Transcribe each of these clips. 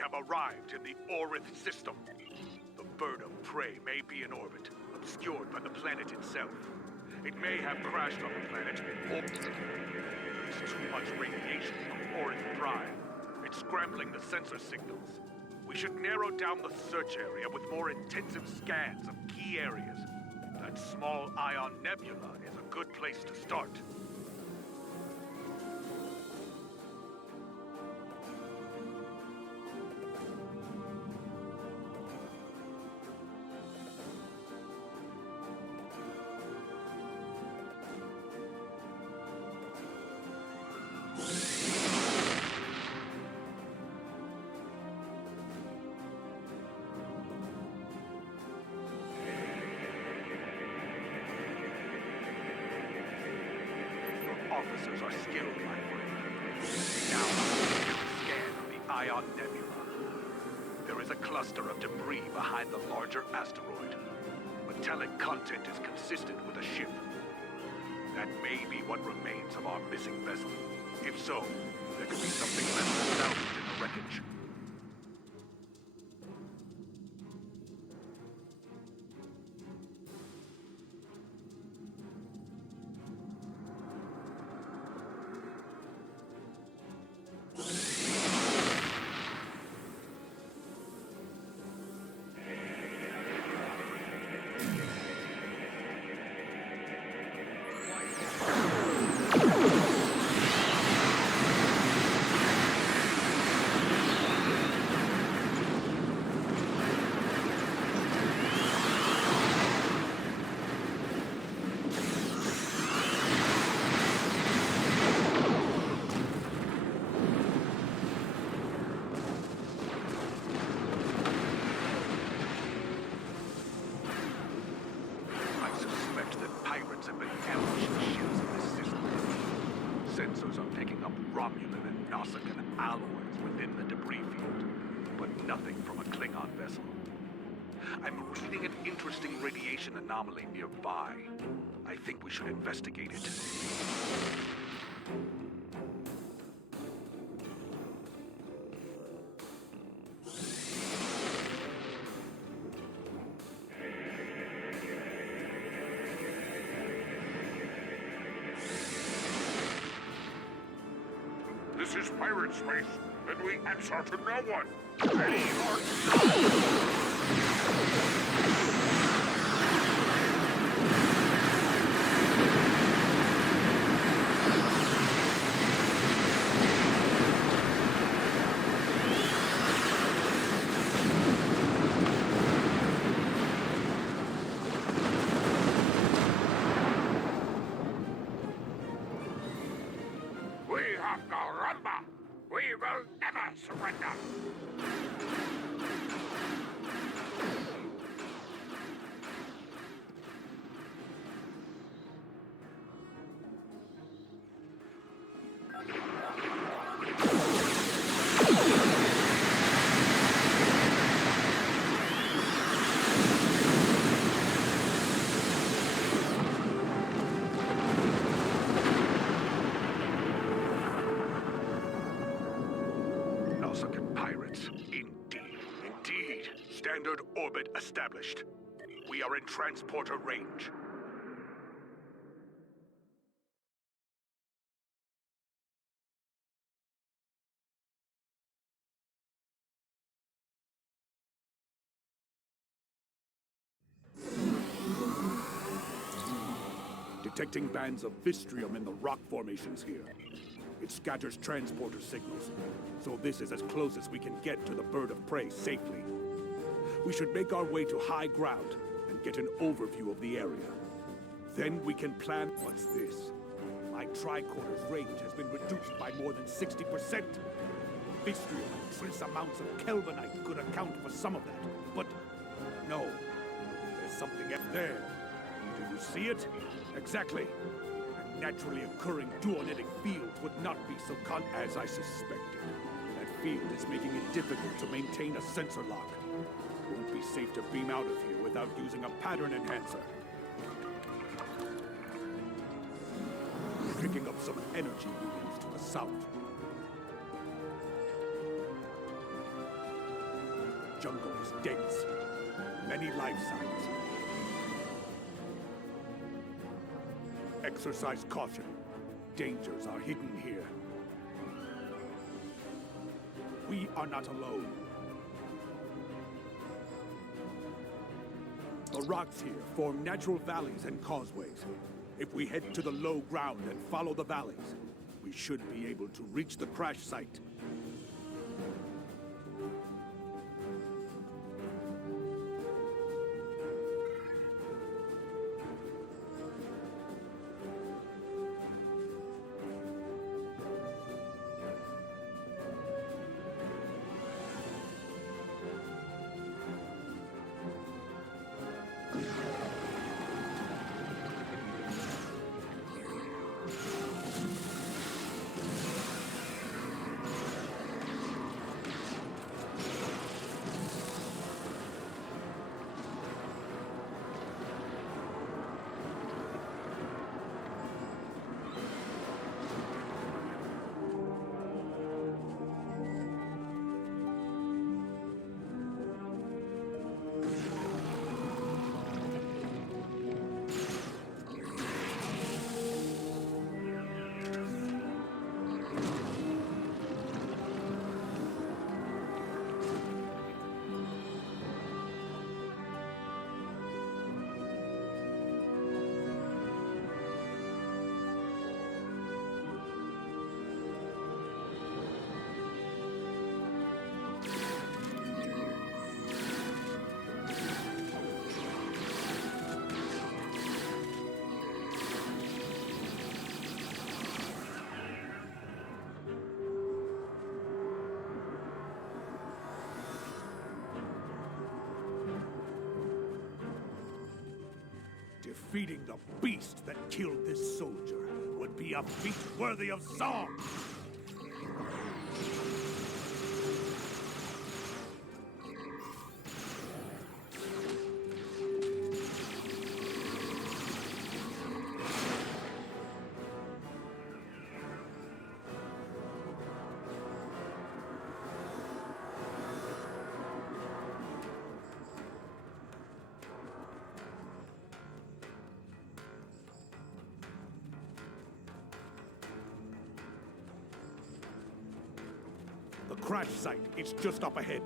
have arrived in the Orith system. The bird of prey may be in orbit, obscured by the planet itself. It may have crashed on the planet, or there's too much radiation from Orith Prime. It's scrambling the sensor signals. We should narrow down the search area with more intensive scans of key areas. That small ion nebula is a good place to start. Officers are skilled, my friend. Now, scan the Ion Nebula. There is a cluster of debris behind the larger asteroid. Metallic content is consistent with a ship. That may be what remains of our missing vessel. If so, there could be something left than salvaged in the wreckage. Sensors are picking up Romulan and Nausicaan alloys within the debris field, but nothing from a Klingon vessel. I'm reading an interesting radiation anomaly nearby. I think we should investigate it. This is pirate space, and we answer to no one. Ready or not? We have Garamba! We will never surrender! Nausicaan pirates. Indeed. Standard orbit established. We are in transporter range. Detecting bands of Vistrium in the rock formations here. It scatters transporter signals, so this is as close as we can get to the bird of prey safely. We should make our way to high ground and get an overview of the area. Then we can plan. What's this? My tricorder's range has been reduced by more than 60%. Vistrium and trace amounts of Kelvinite could account for some of that, but no. There's something up there. Do you see it? Exactly. Naturally occurring duonetic fields would not be so as I suspected. That field is making it difficult to maintain a sensor lock. Won't be safe to beam out of here without using a pattern enhancer. Picking up some energy readings to the south. jungle is dense. Many life signs. Exercise caution. Dangers are hidden here. We are not alone. The rocks here form natural valleys and causeways. If we head to the low ground and follow the valleys, we should be able to reach the crash site. Defeating the beast that killed this soldier would be a feat worthy of song! The crash site is just up ahead.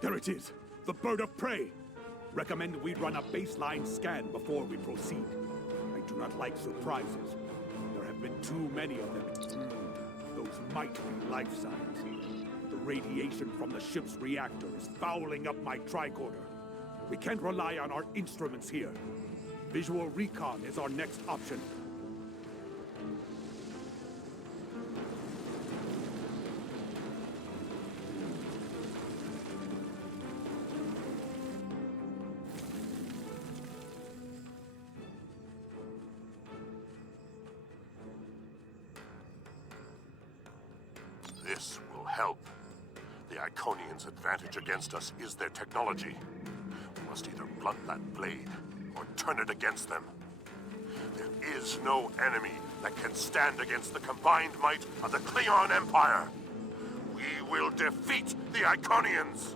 There it is, the bird of prey. Recommend we run a baseline scan before we proceed. I do not like surprises. There have been too many of them. Those might be life signs. The radiation from the ship's reactor is fouling up my tricorder. We can't rely on our instruments here. Visual recon is our next option. This will help. The Iconians' advantage against us is their technology. We must either blunt that blade or turn it against them. There is no enemy that can stand against the combined might of the Cleon Empire. We will defeat the Iconians!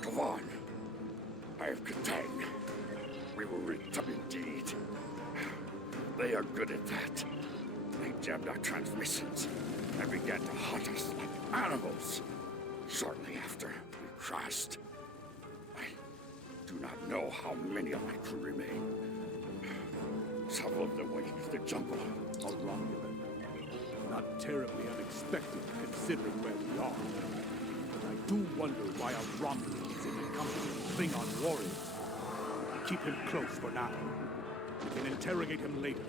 Come on. I have contend. We will return indeed. They are good at that. They jammed our transmissions and began to hunt us like animals. Shortly after, we crashed. I do not know how many of my crew remain. Several of them went into the jungle. A Romulan. Not terribly unexpected, considering where we are. But I do wonder why a Romulan is in the company of Klingon warriors. Keep him close for now. We can interrogate him later.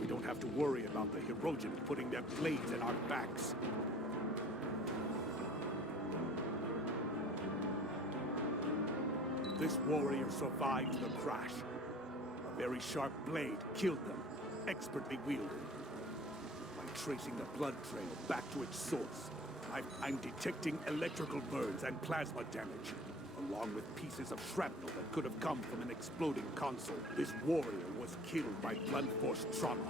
We don't have to worry about the Hirogen putting their blades in our backs. This warrior survived the crash. A very sharp blade killed them. expertly wielded. By tracing the blood trail back to its source, I'm detecting electrical burns and plasma damage, along with pieces of shrapnel that could have come from an exploding console. This warrior was killed by blunt force trauma.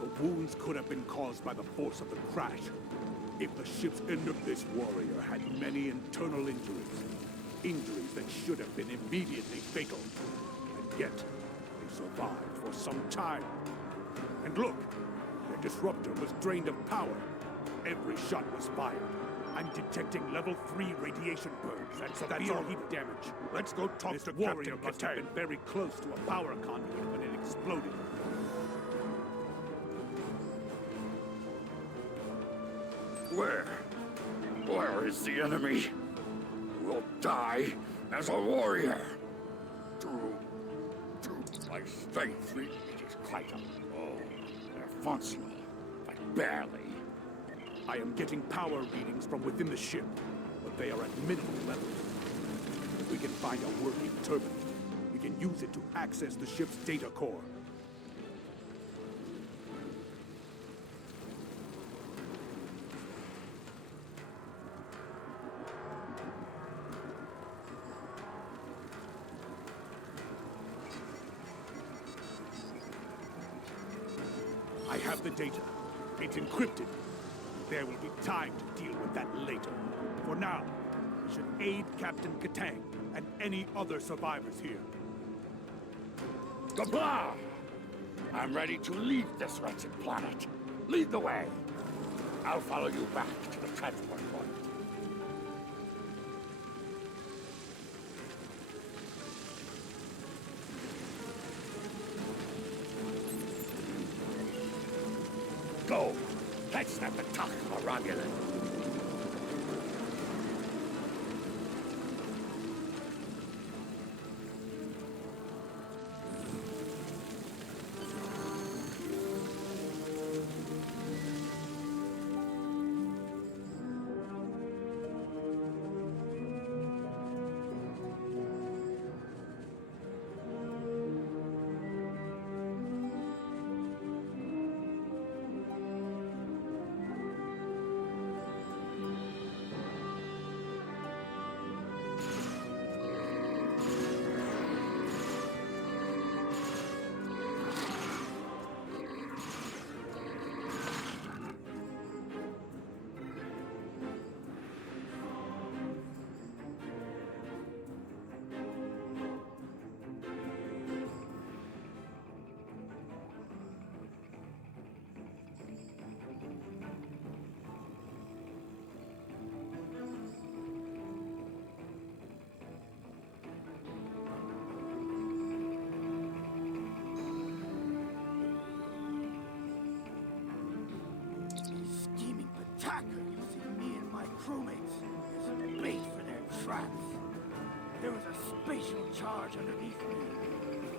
The wounds could have been caused by the force of the crash. If the ship's this warrior had many internal injuries. Injuries that should have been immediately fatal. And yet, they survived for some time. And look, their disruptor was drained of power. Every shot was fired. I'm detecting level 3 radiation burns and severe heat damage. Let's go talk to warrior must have been very close to a power conduit when it exploded. Where is the enemy? Will die as a warrior. To my strength, it is quite they're functional, but barely. I am getting power readings from within the ship, but they are at minimal levels. If we can find a working turbine, we can use it to access the ship's data core. I have the data. It's encrypted. There will be time to deal with that later. For now, we should aid Captain Katang and any other survivors here. Gabla! I'm ready to leave this wretched planet. Lead the way. I'll follow you back to the transport point. Go! Let's snap the top of a Romulan. Attacker using me and my crewmates as bait for their traps. There was a spatial charge underneath me.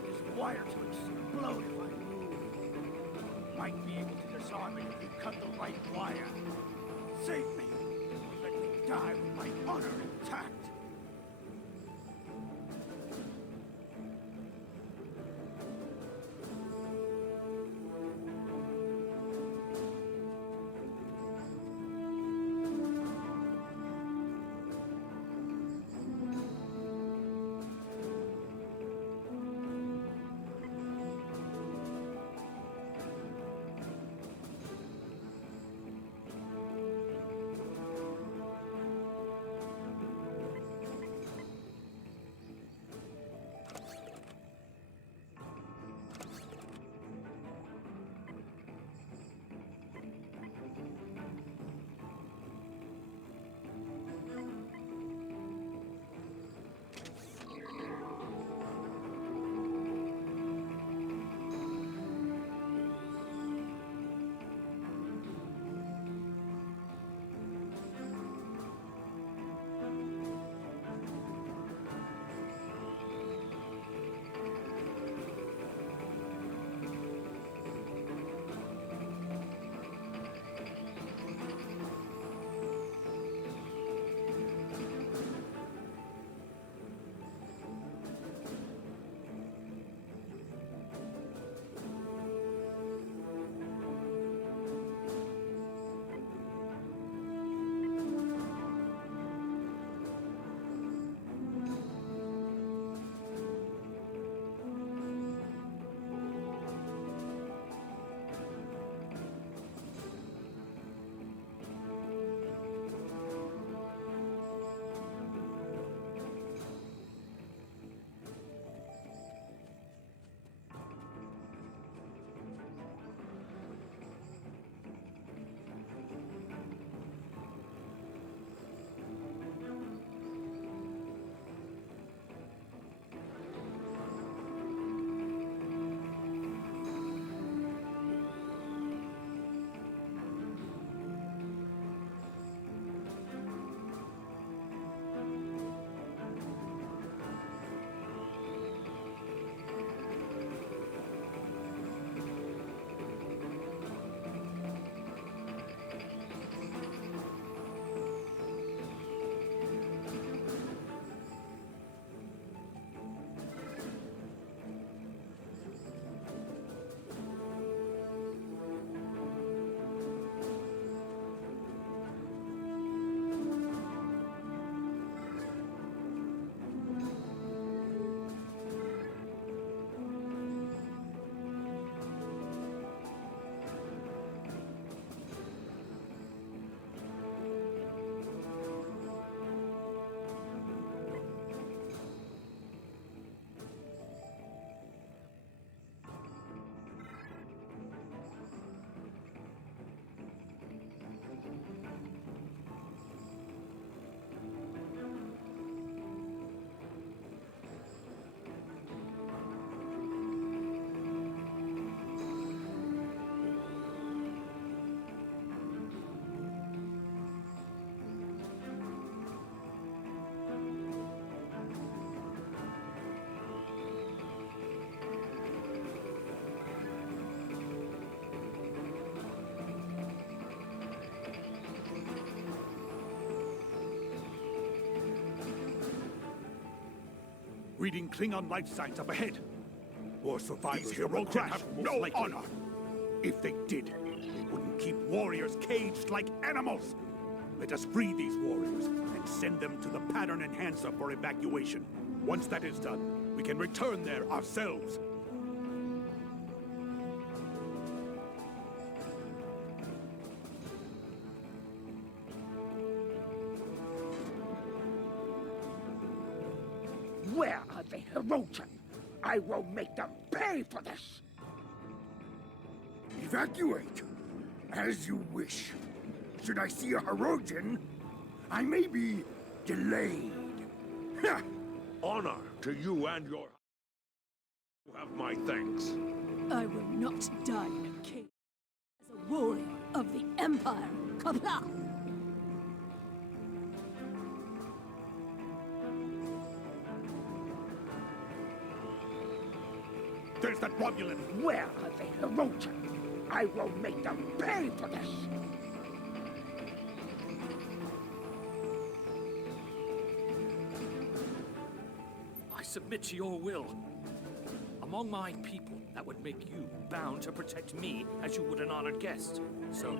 It's wired to explode if I move. Might be able to disarm it if you cut the right wire. Save me. Let me die with my honor intact. Reading Klingon life signs up ahead. More survivors These from a heroes crash, have most no likely. honor. If they did, they wouldn't keep warriors caged like animals. Let us free these warriors and send them to the pattern enhancer for evacuation. Once that is done, we can return there ourselves. Where are the Hirogen? I will make them pay for this! Evacuate! As you wish. Should I see a Hirogen, I may be delayed. Ha! Honor to you and your... You have my thanks. I will not die in a cage as a warrior of the Empire. Kapla! There's that Romulan! Where are the Hirogen? I will make them pay for this! I submit to your will. Among my people, that would make you bound to protect me as you would an honored guest. So,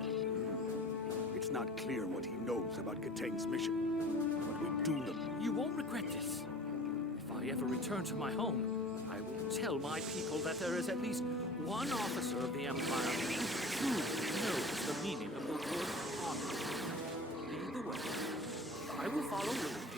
It's not clear what he knows about Katang's mission, but we do know. you won't regret this. If I ever return to my home, I will tell my people that there is at least one officer of the Empire who truly knows the meaning of the word honor. Lead the way. I will follow willingly.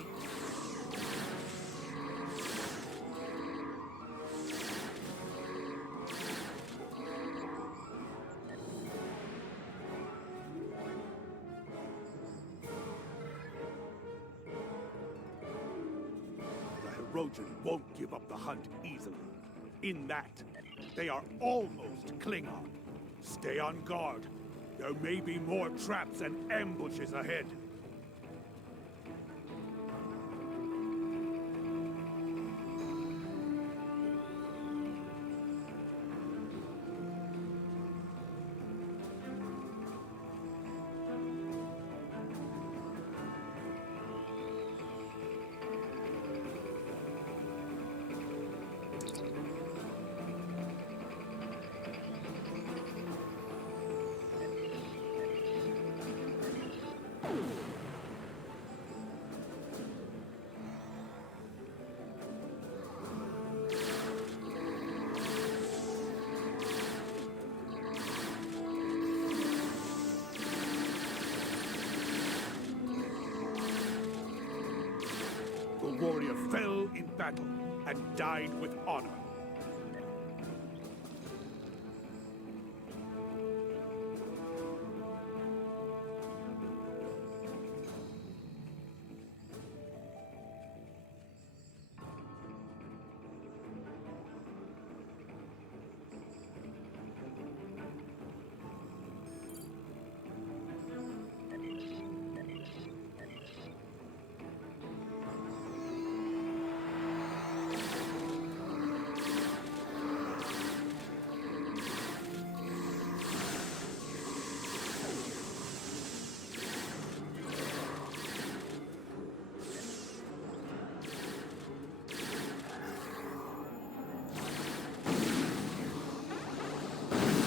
The Hirogen won't give up the hunt easily. In that, they are almost Klingon. Stay on guard. There may be more traps and ambushes ahead. The warrior fell in battle and died with honor.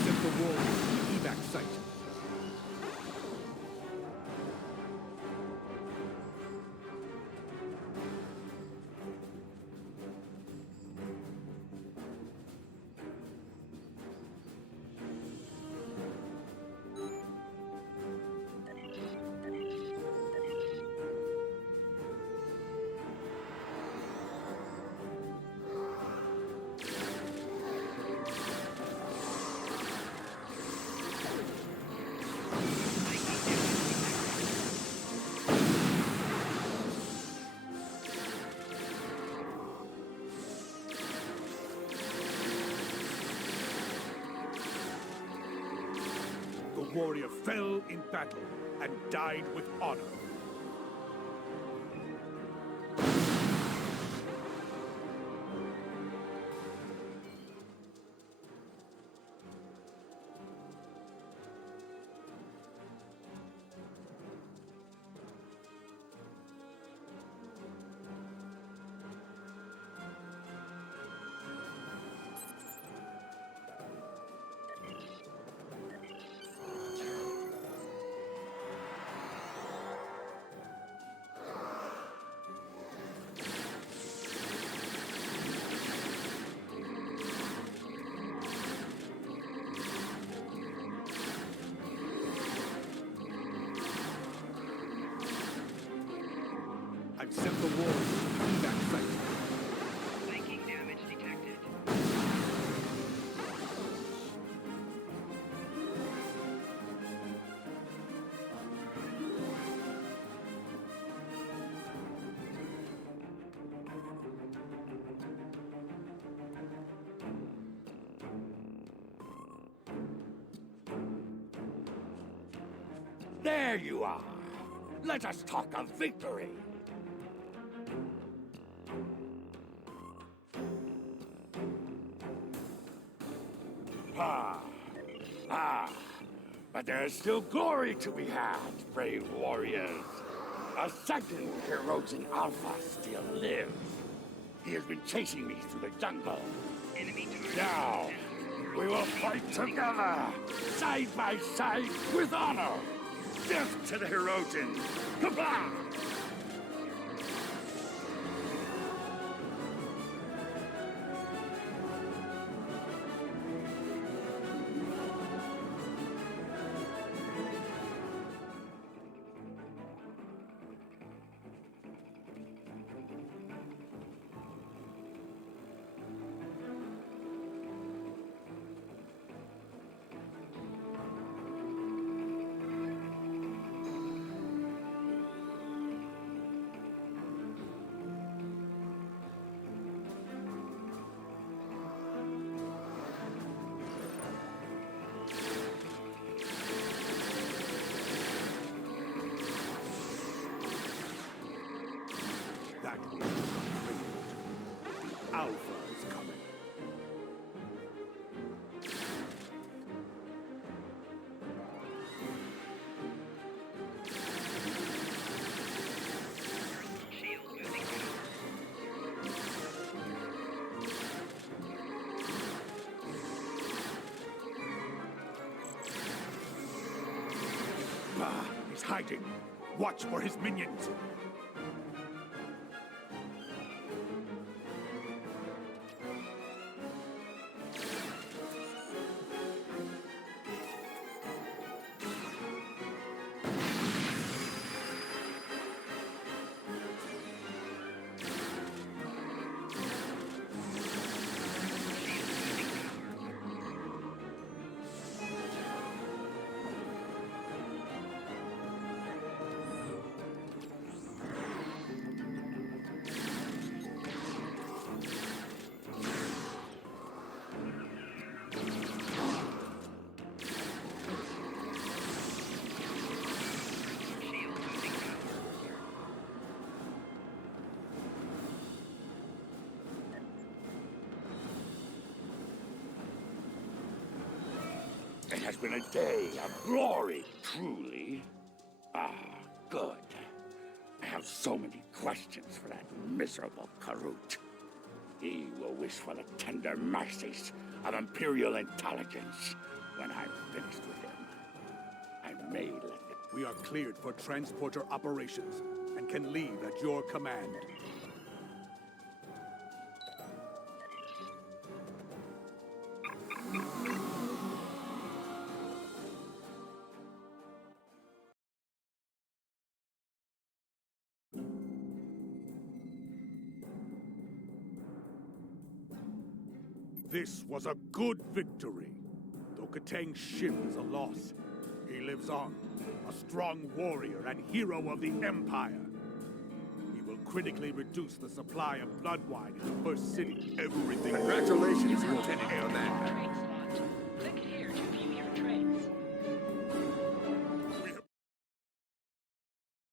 Send the warrior to the evac site. The warrior fell in battle and died with honor. There you are. Let us talk of victory. But there is still glory to be had, brave warriors. A second Hirogen Alpha still lives. He has been chasing me through the jungle. Now, we will fight together, side by side, with honor. Death to the Hirogen. Kablah! That will be great. Alpha is coming. He's hiding. Watch for his minions. It has been a day of glory, truly. Good. I have so many questions for that miserable Karut. He will wish for the tender mercies of Imperial intelligence when I'm finished with him. I may let them. We are cleared for transporter operations and can leave at your command. This was a good victory. Though Katang's ship is a loss, he lives on, a strong warrior and hero of the Empire. He will critically reduce the supply of blood wine in the first city. Everything. Congratulations, Lieutenant Commander.